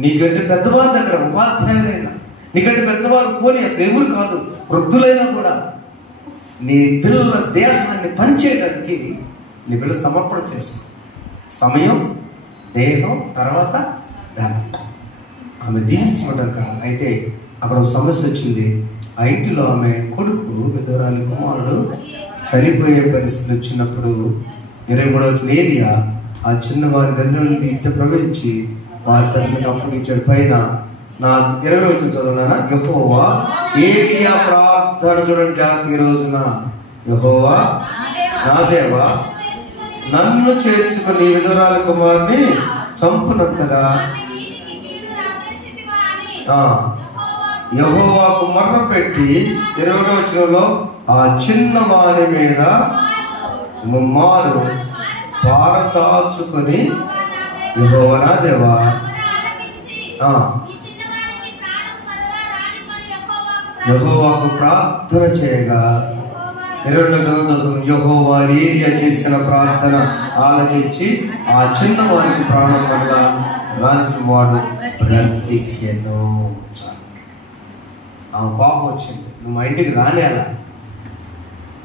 నీకంటే పెద్దవారి దగ్గర ఉపాధ్యాయులైనా, నీకంటే పెద్దవారు పోనీ అసలు ఎవరు కాదు, వృద్ధులైనా కూడా నీ పిల్లల దేహాన్ని పనిచేయడానికి నీ పిల్లలు సమర్పణ చేసుకో. సమయం, దేహం, తర్వాత ధనం. ఆమె దీవించడం కాదు. అయితే అక్కడ ఒక సమస్య వచ్చింది. ఆ ఇంటిలో ఆమె కొడుకు విధవరాలి కుమారుడు చనిపోయే పరిస్థితి వచ్చినప్పుడు 23వ ఏలియా ఆ చిన్నవారి గదిలో నుండి ఇంటి ప్రవేశించి వారి తల్లికి అప్పగించాడు. పైన నా 20వ చదువునా, యెహోవా ఏలియా ప్రార్థన చూడండి జాగ్రత్త. ఈ రోజున యెహోవా నా దేవా నన్ను చేర్చుకుని నీ విధవరాలి కుమారుని చంపునంతగా యెహోవాకు మొర్ర పెట్టి 20వ వచనంలో ఆ చిన్నవాని మీద ముమ్మారు పారచాచుకొని యెహోవా నా దేవా యెహోవాకు ప్రార్థన చేయగా 22వ చదువు, యెహోవా ఏలియా చేసిన ప్రార్థన ఆలకించి ఆ చిన్నవారికి ప్రాణం వల్ల రాజు వాడు బ్రతికెను. ఆ కోపం వచ్చింది, నువ్వు మా ఇంటికి రానేలా,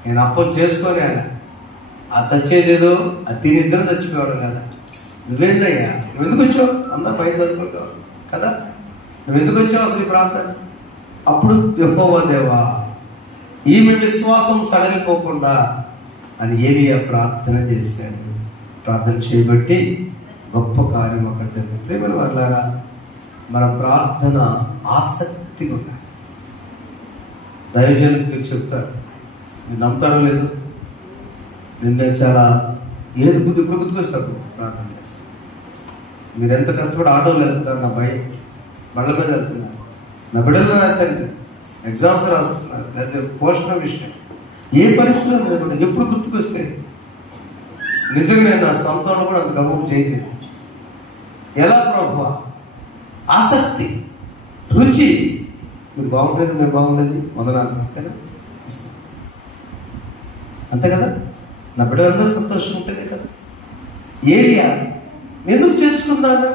నేను అప్పం చేసుకోనేలా, ఆ చచ్చేదేదో అది తినిద్దరు చచ్చిపోయాడు కదా, నువ్వేందయ్యా, నువ్వు ఎందుకు వచ్చావు, అందరూ పైన చదువుకుంటావు కదా, నువ్వు ఎందుకు వచ్చావు అసలు ఈ ప్రార్థన? అప్పుడు యెహోవా దేవా ఈమె విశ్వాసం సడలిపోకుండా అని ఏలియా ప్రార్థన చేశాడు. ప్రార్థన చేయబట్టి గొప్ప కార్యం అక్కడ జరిగింది. ప్రేమల వాళ్ళారా, మన ప్రార్థన ఆసక్తిగా ఉండాలి. దైవజనులకు మీరు చెప్తారు, మీరు నమ్ముతారో లేదు, నిన్న చాలా ఏది ఇప్పుడు గుర్తుకొస్తారు ప్రార్థన చేస్తారు. మీరు ఎంత కష్టపడి ఆటోలు వెళ్తున్నారు, నా భయం బళ్ళ మీద వెళ్తున్నారు, నా బిడ్డలు వెళ్తారు, ఎగ్జామ్స్ రాస్తున్నారు, లేదా పోషణ విషయం ఏ పరిస్థితుల్లో లేకుండా ఎప్పుడు గుర్తుకొస్తే నిజంగా నేను నా సొంతంలో కూడా అంత గమనం చేయలేదు. ఎలా ప్రభువా, ఆసక్తి, రుచి, మీరు బాగుంటుంది, మీరు బాగుండేది మొదలాలి కదా, అంతే కదా, నా బిడ్డలందరూ సంతోషం ఉంటేనే కదా. ఏలియా ఎందుకు చేర్చుకుందాను?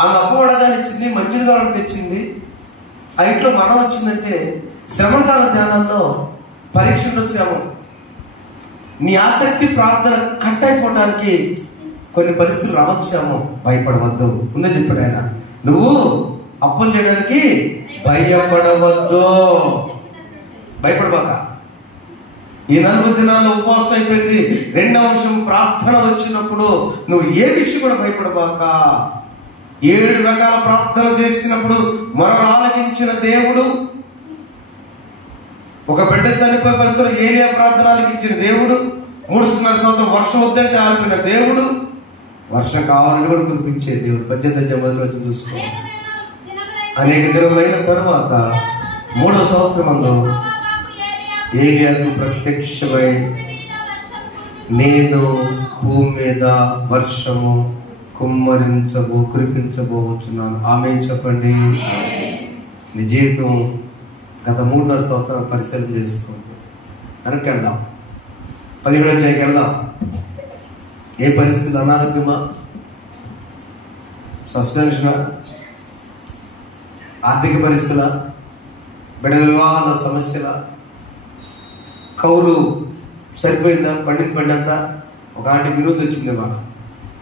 ఆమె అప్పవడగానే ఇచ్చింది, మంచిని కాలం తెచ్చింది, ఆ ఇంట్లో మరణం వచ్చిందంటే శ్రమకాల ధ్యానాల్లో పరీక్షలు వచ్చాము. నీ ఆసక్తి ప్రార్థన కట్ అయిపోవడానికి కొన్ని పరిస్థితులు రావచ్చాము, భయపడవద్దు. ముందే చెప్పాడు ఆయన, నువ్వు అప్పులు చేయడానికి భయపడవద్దు, భయపడబాక. ఈ 40 దినాల్లో ఉపవాసం అయిపోయింది. రెండవ అంశం ప్రార్థన వచ్చినప్పుడు నువ్వు ఏ విషయం కూడా భయపడబాక. 7 రకాల ప్రార్థనలు చేసినప్పుడు మనం ఆలకించిన దేవుడు, ఒక బిడ్డ చనిపోయే పరిస్థితుల్లో ఏలియా ప్రార్థన ఆలకించిన దేవుడు, 3.5 సంవత్సరం వర్షం వద్దంటే ఆగిపోయిన దేవుడు వర్షం కావాలని కూడా కురిపించే దేవుడు. 18 చూసుకో. అనేక దినములైన తరువాత 3వ సంవత్సరమందు ఏలియాకు ప్రత్యక్షమై నేను భూమి మీద వర్షము కురిపించబోతున్నాను. ఆమేన్ చెప్పండి. నీ జీవితం గత 3.5 సంవత్సరాలు పరిశీలన చేసుకోండి. వెనక్కి వెళ్దాం, 17వ అధ్యాయానికి వెళ్దాం. ఏ పరిస్థితి? అనారోగ్యమా, సస్పెన్షనా, ఆర్థిక పరిస్థితుల, బిడ్డల వివాహాల సమస్యల, కౌలు సరిపోయిందా, పడ్డంత. ఒక ఆంటీ వినోద్ వచ్చింది, మా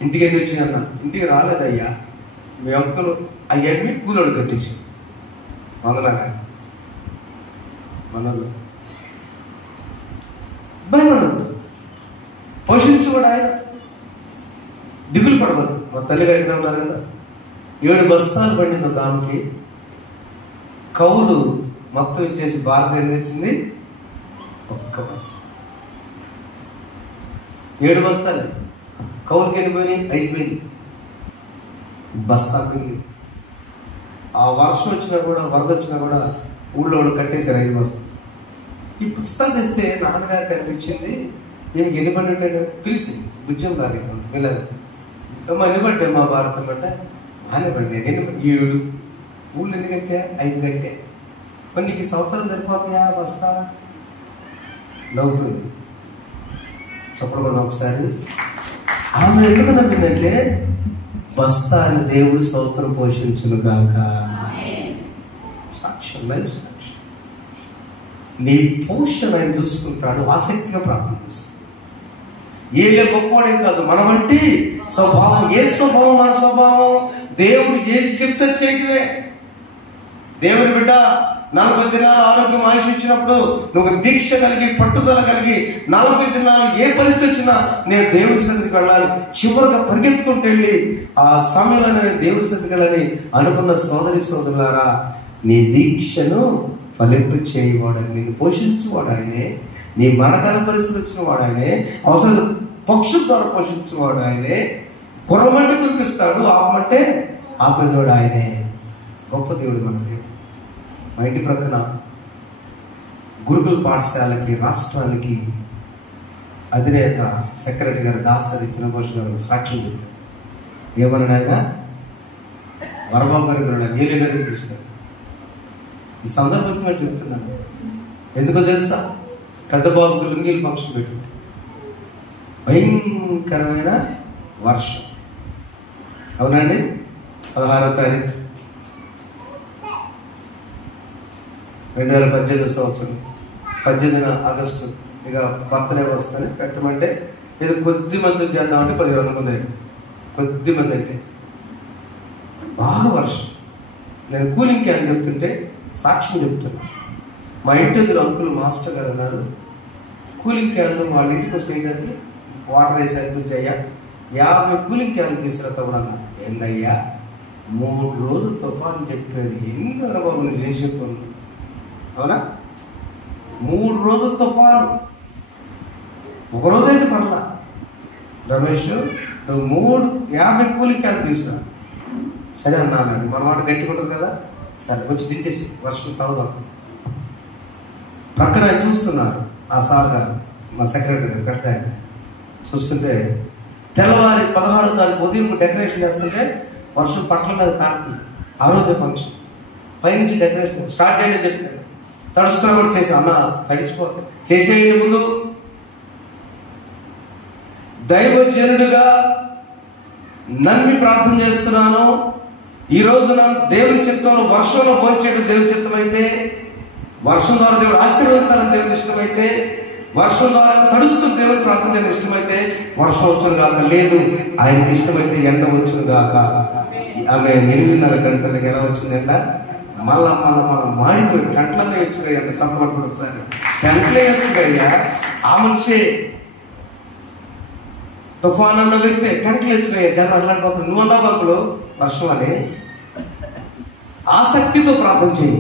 ఇంటికి వెళ్ళి వచ్చిందన్న. ఇంటికి రాలేదయ్యా, మీ అంకులు అవన్నీ కూలోడు కట్టించి మనలాగా మనలో భయపడదు, పోషించుకోడు ఆయన. దిగులు పడవద్దు. మా తల్లి గారికి ఉన్నారు కదా, 7 బస్తాలు పడింది ఒక ఆమెకి. కౌలు మొత్తం ఇచ్చేసి భారత తెచ్చింది 1 బస్తా. 7 బస్తాలు కౌలుకి వెళ్ళిపోయినాయి, అయిపోయింది. బస్తా పిండి. ఆ వర్షం వచ్చినా కూడా, వరద వచ్చినా కూడా ఊళ్ళో వాళ్ళు కట్టేశారు 5 బస్తాలు. ఈ బస్తా తెస్తే నాన్నగారు కనిపించింది. ఈమెకి ఎన్ని పడి ఉంటాడు పిలిచింది. బుజ్జం రాదు వెళ్ళాలి. ఎన్ని పడ్డా మా భారతం అంటే ఆయన పడ్డా. 7 ఊళ్ళు ఎన్ని కట్టా? 5 కట్టా. మరి నీకు సంవత్సరం సరిపోతాయా బస్తా? నవ్వుతుంది. చెప్పడం ఒకసారి. ఆమె ఎందుకు నమ్మిందంటే బస్తాని దేవుడు సంవత్సరం పోషించును గాక. సాక్ష్యం, లైఫ్ సాక్ష్యం. నీ పోషణ ఆయన చూసుకుంటాడు. ఆసక్తిగా ప్రార్థన చేసుకో. ఏలే గొప్పవాడేం కాదు, మన వంటి స్వభావం. ఏ స్వభావం మన స్వభావం? దేవుడు ఏది చెప్తే చేయటమే. దేవుని బిడ్డ 40 దినాలు ఆరోగ్యం ఆయుష్ ఇచ్చినప్పుడు నువ్వు దీక్ష కలిగి, పట్టుదల కలిగి 40 దినాలు ఏ పరిస్థితి వచ్చినా నేను దేవుడి సన్నిధికి వెళ్ళాలి, చివరిగా పరిగెత్తుకుంటూ వెళ్ళి ఆ సమయంలో నేను దేవుడి సన్నిధికి వెళ్ళాలని అనుకున్న సోదరి సోదరులారా, నీ దీక్షను ఫలింపు చేయవాడని, నిన్ను పోషించేవాడు ఆయనే. నీ మరణకాల పరిస్థితులు వచ్చిన వాడు ఆయనే. అవసరం పక్షుల ద్వారా పోషించేవాడు ఆయనే. కొరమంటే కురిపిస్తాడు, ఆపమంటే ఆపేవాడు ఆయనే. గొప్ప దేవుడు మన దేవుడు. మా ఇంటి ప్రక్కన గురుకుల పాఠశాలకి, రాష్ట్రానికి అధినేత సెక్రటరీ గారు దాసరి చిన్నభూషణ గారు సాక్ష్యం చెప్పారు. ఏమన్నాడు ఆయన? వరబాబు గారికి ఏలి గారికి చూస్తారు. ఈ సందర్భం చెప్తున్నాను. ఎందుకో తెలుసా? పెద్ద బాబుకి లుంగీలు ఫంక్షన్ పెట్టి భయంకరమైన వర్షం. అవునండి, 16వ తారీఖు 2018 సంవత్సరం 18 ఆగస్టు. ఇక బర్త్డే వస్తుంది పెట్టమంటే ఇది కొద్ది మంది చేద్దామంటే 10,000 మంది అయ్యారు. కొద్ది మంది అంటే బాగా వర్షం. నేను కూలింగ్కి అని చెప్తుంటే సాక్ష్యం చెప్తున్నా. మా ఇంటి ఎదురు అంకుల్ మాస్టర్ గారు అన్నారు, కూలింగ్ క్యాన్లు వాళ్ళ ఇంటికి వస్తే ఏంటంటే వాటర్ వేసి అనిపించయ్యా 50 కూలింగ్ క్యాన్లు తీసుకురా కూడా. ఏందయ్యా 3 రోజులు తుఫాను చెప్పారు, ఎన్ని అనుభవం చేసే పనులు. అవునా? 3 రోజులు తుఫాను, ఒకరోజైతే పడలా. రమేష్ నువ్వు 50 కూలింగ్ క్యాన్లు తీసుకురా. సరే అన్నానండి. మన మాట గట్టిగా ఉంటుంది కదా. సరే వచ్చి దించేసి వర్షం తాగుదాం. ప్రక్కన చూస్తున్నారు ఆ సార్ గారు, మా సెక్రటరీ గారు పెద్ద ఆయన. చూస్తుంటే తెల్లవారి 16వ తారీఖు ఉదయం డెకరేషన్ చేస్తుంటే వర్షం పట్ల మీద కారుతుంది. ఆ రోజే ఫంక్షన్ పైనుంచి డెకరేషన్ స్టార్ట్ చేయండి అని చెప్పారు. తడుస్తున్నా కూడా చేసి అన్న తడిచిపోతే చేసేయండి. ముందు దైవజనుడిగా నమ్మి ప్రార్థన చేస్తున్నాను. ఈ రోజున దేవుని చిత్తంలో వర్షంలో భోంచేయడం దేవుని చిత్తం అయితే, వర్షం ద్వారా దేవుడు ఆశీర్వదిస్తారని దేవుని ఇష్టమైతే, వర్షం ద్వారా తడుస్తూ దేవుని ప్రార్థన దేవుని ఇష్టమైతే వర్షం వచ్చును గాక. లేదు, ఆయనకి ఇష్టమైతే ఎండ వచ్చును గాక. ఆమె 8:30 గంటలకు ఎలా వచ్చిందంట? మళ్ళా మాడిపోయి టెంట్లనే వచ్చుగా. చెప్పబట్టుకుని ఒకసారి టెంట్లే వచ్చుగా. ఆ మనిషే తుఫాన్ అన్న వ్యక్తి టెంట్లు వచ్చుగా. జనం అల్లాడిపోతారు. నువ్వు అన్నా బాబులు వర్షం అని. ఆసక్తితో ప్రార్థన చేయి,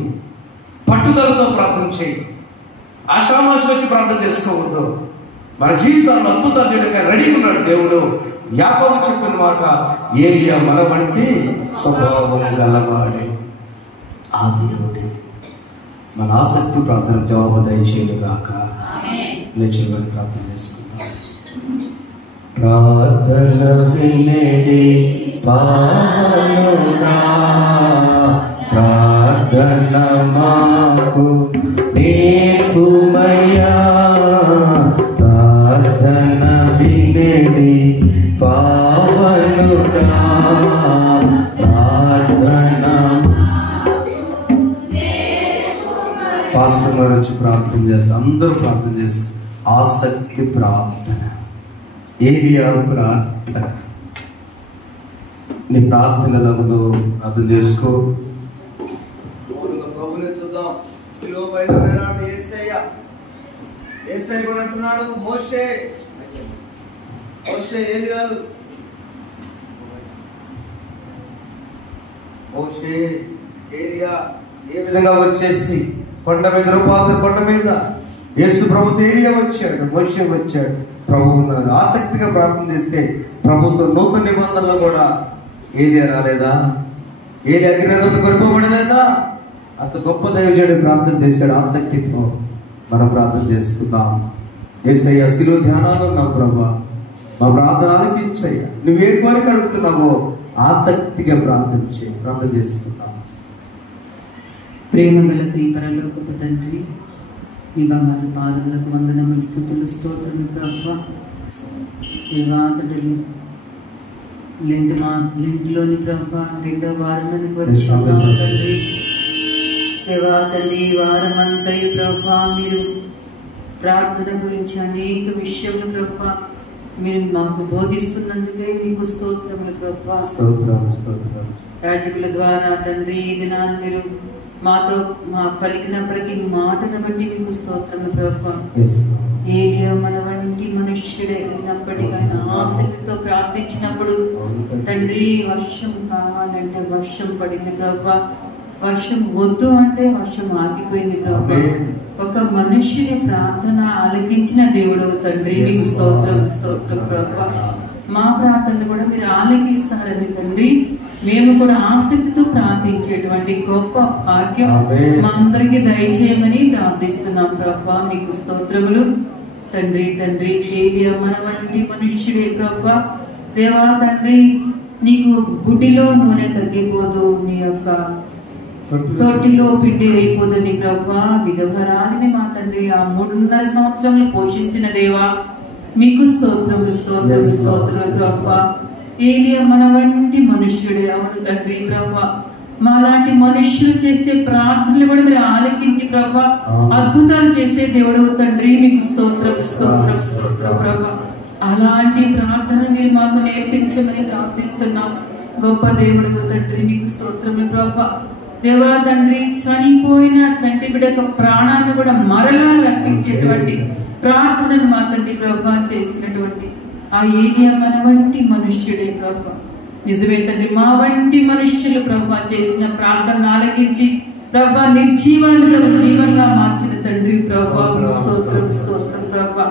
పట్టుదలతో ప్రార్థన చేయి. ఆషామాషి వచ్చి ప్రార్థన చేసుకోవద్దు. మన జీవితాల్లో అద్భుతాలు చేయడానికి రెడీగా ఉన్నాడు దేవుడు. యాకోబు చెప్పిన మాట, ఏలియా మన వంటి స్వభావం గలవాడే. ఆ దేవుడే మన ఆసక్తి ప్రార్థన జవాబు దయచేయుగాక. చివరి ప్రార్థన చేసుకుంటాం. ప్రార్థన వినేడి పావనుడా, ప్రార్థన మాకు నేర్పుమయ్యా. ప్రార్థన వినేడి పావనుడా, ప్రార్థన పాస్టర్ గారు వచ్చి ప్రార్థన చేస్తారు. అందరూ ప్రార్థన చేస్తారు. ఆసక్తి ప్రార్థన, ఏలియా ప్రార్థన. నీ ప్రార్థనల ముందు అర్థం చేసుకో. ప్రభుని చూద్దాం. శిలువ పైన యేసయ్య కూడా అంటున్నాడు, మోషే ఏలియాలు, మోషే ఏలియా ఏ విధంగా వచ్చేసి కొండ మీద, రూపాంతర కొండ మీద యేసు ప్రభుతో ఏలియా వచ్చాడు, మోషే వచ్చాడు. ప్రభువు ఉన్నారు. ఆసక్తిగా ప్రార్థన చేస్తే ప్రభుత్వ నూతన నిబంధనలు కూడా ఏలియా రాలేదా? ఏలియా అగ్నితో కొనుకోబడలేదా? అంత గొప్ప దైవజనుడు ప్రార్థన చేశాడు. ఆసక్తితో మనం ప్రార్థన చేసుకుందాం. యేసయ్య శిలువ ధ్యానాలు ఉన్నావు ప్రభా, మా ప్రార్థన ఆలకించయ్యా. నువ్వే కోరిక అడుగుతున్నావో ఆసక్తిగా ప్రార్థన చేసుకుందాం. ప్రేమ గల పరలోకపు తండ్రి, మీ బంగారు పాదములకు వందనములు, స్తుతులు, స్తోత్రములు ప్రభువా. దేవాతడులు లెంటిలోని ప్రభువా రెండో వారానికి వచ్చుకున్నాము తండ్రి. దేవా తండ్రి, ఈ వారం అంతయు ప్రభువా మీరు ప్రార్థన గురించి అనేక విషయములు ప్రభువా మీరు మాకు బోధిస్తున్నందుకే మీకు స్తోత్రములు ప్రభువా. యాజకుల ద్వారా తండ్రి ఈ దినాన్ని మీరు మాతో పలికిన ప్రతి మాటను బట్టి మీకు స్తోత్రములు ప్రభువా. ఏలియా మన వంటి మనుష్యుడే అయినప్పటికీ ఆయన ఆసక్తితో ప్రార్థించినప్పుడు తండ్రి వర్షం కావాలంటే వర్షం పడింది ప్రభువా. వర్షం వద్దు అంటే వర్షం ఆగిపోయింది ప్రభువా. ఒక మనుష్యుని ప్రార్థన ఆలకించిన దేవుడు తండ్రి మీకు స్తోత్రం ప్రభువా. మా ప్రార్థనలు కూడా మీరు ఆలకిస్తారని తండ్రి మేము కూడా ఆసక్తితో ప్రార్థించేటువంటి గొప్ప భాగ్యం మా అందరికి దయచేయమని ప్రార్థిస్తున్నాం ప్రభువా. మీకు స్తోత్రములు తండ్రి. ఏలియా మన వంటి మనుష్యుడే ప్రభువా. దేవా తండ్రి, నీకు గుడిలో నూనె తగ్గిపోదు, నీ యొక్క తొట్టిలో పిండి అయిపోదని ప్రభువా. విధవరాలిని మా తండ్రి ఆ 3.5 సంవత్సరములు పోషించిన దేవా మీకు స్తోత్రములు ప్రభువా. ఏలియా మన వంటి మనుష్యుడే అవును తండ్రి ప్రభువా. మాలాంటి మనుష్యులు చేసే ప్రార్థనలు కూడా మీరు ఆలకించి ప్రభువా అద్భుతాలు చేసే దేవుడు తండ్రి మీకు స్తోత్రం ప్రభువా. అలాంటి ప్రార్థనలు మీరు మాకు నేర్పించమని ప్రార్థిస్తున్నాం. గొప్ప దేవుడు తండ్రి మీకు స్తోత్రములు ప్రభువా. దేవా తండ్రి, చనిపోయిన చంటి బిడ్డ ప్రాణాన్ని కూడా మరలా రక్షించేటువంటి ప్రార్థనను మా తండ్రి ప్రభువా చేసినటువంటి ఆ ఏలియా మన వంటి మనుష్యుడే ప్రభువా. నిజమే తండ్రి, మా వంటి మనుష్యులు ప్రభువా చేసిన ప్రార్థన ఆలకించి ప్రభువా నిర్జీవాన్ని జీవంగా మార్చిన తండ్రి ప్రభువా స్తోత్రం ప్రభువా.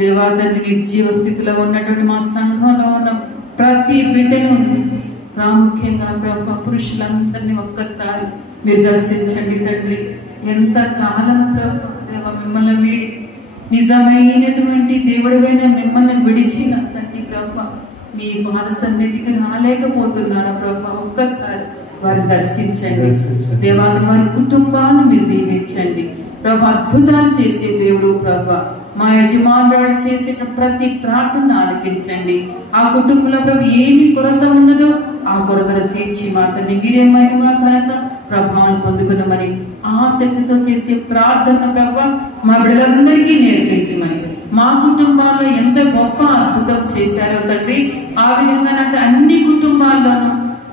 దేవా తండ్రి, నిర్జీవ స్థితిలో ఉన్నటువంటి మా సంఘంలో ఉన్న ప్రతి బిడ్డను ప్రాముఖ్యంగా ప్రభువా పురుషులందరినీ ఒక్కసారి మీరు దర్శించండి తండ్రి. ఎంత కాలం ప్రభువా దేవా మిమ్మల్ని వీడి నిజమైనటువంటి దేవుడైన మిమ్మల్ని విడిచిన తండ్రి ప్రభువా మీ పాద సన్నిధికి రాలేకపోతున్నాను ప్రభువా. ఒక్కసారి వారిని దర్శించండి దేవా. వారి కుటుంబాన్ని మీరు దీవించండి ప్రభువా. అద్భుతాలు చేసే దేవుడు ప్రభువా. మా యజమానురాలు చేసిన ప్రతి ప్రార్థన ఆలకించండి. ఆ కుటుంబంలో ప్రభు ఏమి కొరత ఉన్నదో ఆ కొరతను తీర్చి మా తండ్రి మీరే మహిమ ఘనత ప్రభావం పొందుకున్నామని ఆసక్తితో చేసే ప్రార్థన ప్రభు మా బిడ్డలందరికీ నేర్పించమని, మా కుటుంబాల్లో ఎంత గొప్ప అద్భుతం చేశారో తండ్రి ఆ విధంగా నాకు అన్ని కుటుంబాల్లోనూ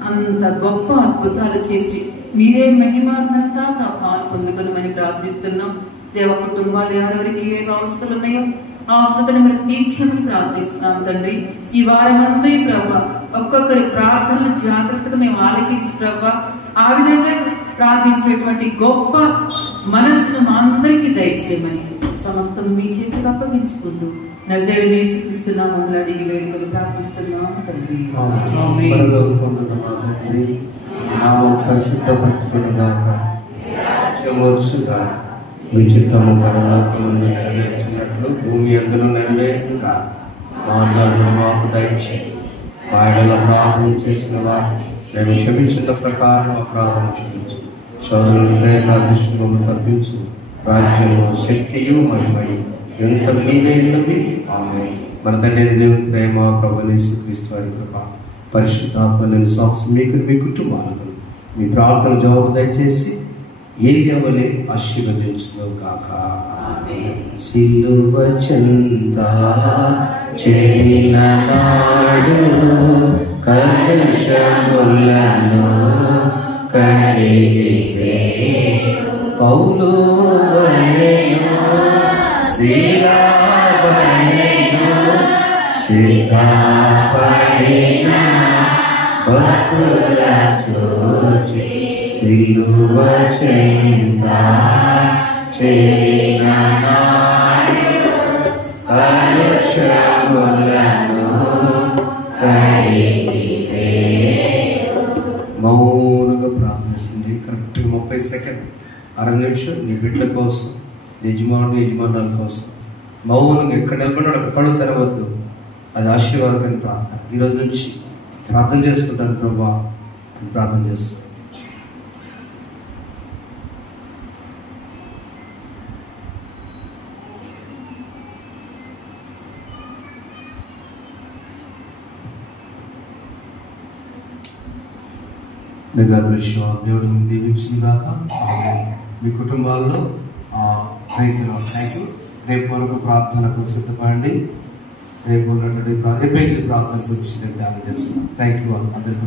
అంత గొప్ప అద్భుతాలు చేసి మీరే మహిమ ఘనత ప్రభావం పొందుకున్నామని ప్రార్థిస్తున్నాం. దేవ కుటుంబాలు ఎవరెవరికి ఏ అవస్థలు ఉన్నాయో ఆ అవస్థను మీరు తీర్చమని ప్రార్థిస్తున్నాం తండ్రి. ఈ వారమంతా ప్రభా ఒక్కొక్కరి ప్రార్థనలు జాగ్రత్తగా మేము ఆలకించి ప్రభా ఆ విధంగా ప్రార్థించేటువంటి గొప్ప మనస్సును మా అందరికీ దయచేయమని సమస్తం మీ చేతికి అప్పగించుకుంటూ నజరేయుడైన యేసుక్రీస్తు నామములో అడిగి వేడుకలు ప్రార్థిస్తున్నాము తండ్రి. ఆమేన్. పరలోక పొందుట మా తండ్రి, నామం పరిశుద్ధపరచబడుగాక, రాజ్యమొచ్చుగాక, మీ చిత్తము పరలోకమందు నెరవేర్చినట్లు భూమి అందులో నెరవేరుగా. మా అన్నలను మాకు దయచేయండి. మా ఎడల ప్రార్థన చేసిన వారు మేము క్షమించిన ప్రకారం మా ప్రార్థన క్షమించు. శోధనలు దయను తప్పించు. రాజ్యము, శక్తియు, మహిమయు ఎంత నీవే ఉన్నవి. ఆమేన్. మన తండ్రి దేవుని ప్రేమ, ప్రభువైన యేసుక్రీస్తు వారి కృప, పరిశుద్ధాత్మ సాక్షి మీకు మీ కుటుంబాలను మీ ప్రార్థన జవాబు దయచేసి ఏలియా వలె ఆశీర్వదించును గాక. సిలువ చెంత చేరిన నాడు కలుషములను కడిగివే, పౌలు వలెను శీలా వలెను సిద్ధపడిన భక్తుల చూచి సిలువ చెంత చేరిన నాడు కలుషములను కడిగివే. మౌనంగా ప్రార్థిస్తుంది. కరెక్ట్ 30 సెకండ్, అర నిమిషం నీ బిడ్డల కోసం, యజమానుల కోసం మౌనంగా ఎక్కడ నిలబడి కళ్ళు తెరవద్దు. అది ఆశీర్వాదకరమైన ప్రార్థన. ఈరోజు నుంచి ప్రార్థన చేసుకుంటాను ప్రభా అని ప్రార్థన చేస్తాను. దేవుడు దీవించింది కాక. మీ కుటుంబాల్లో ప్రైజ్ థ్యాంక్ యూ. రేపు వరకు ప్రార్థనకు సిద్ధపడండి. రేపు ఉన్నటువంటి ప్రార్థన గురించి నేను ధ్యానం చేస్తున్నాను. థ్యాంక్ యూ అందరికీ.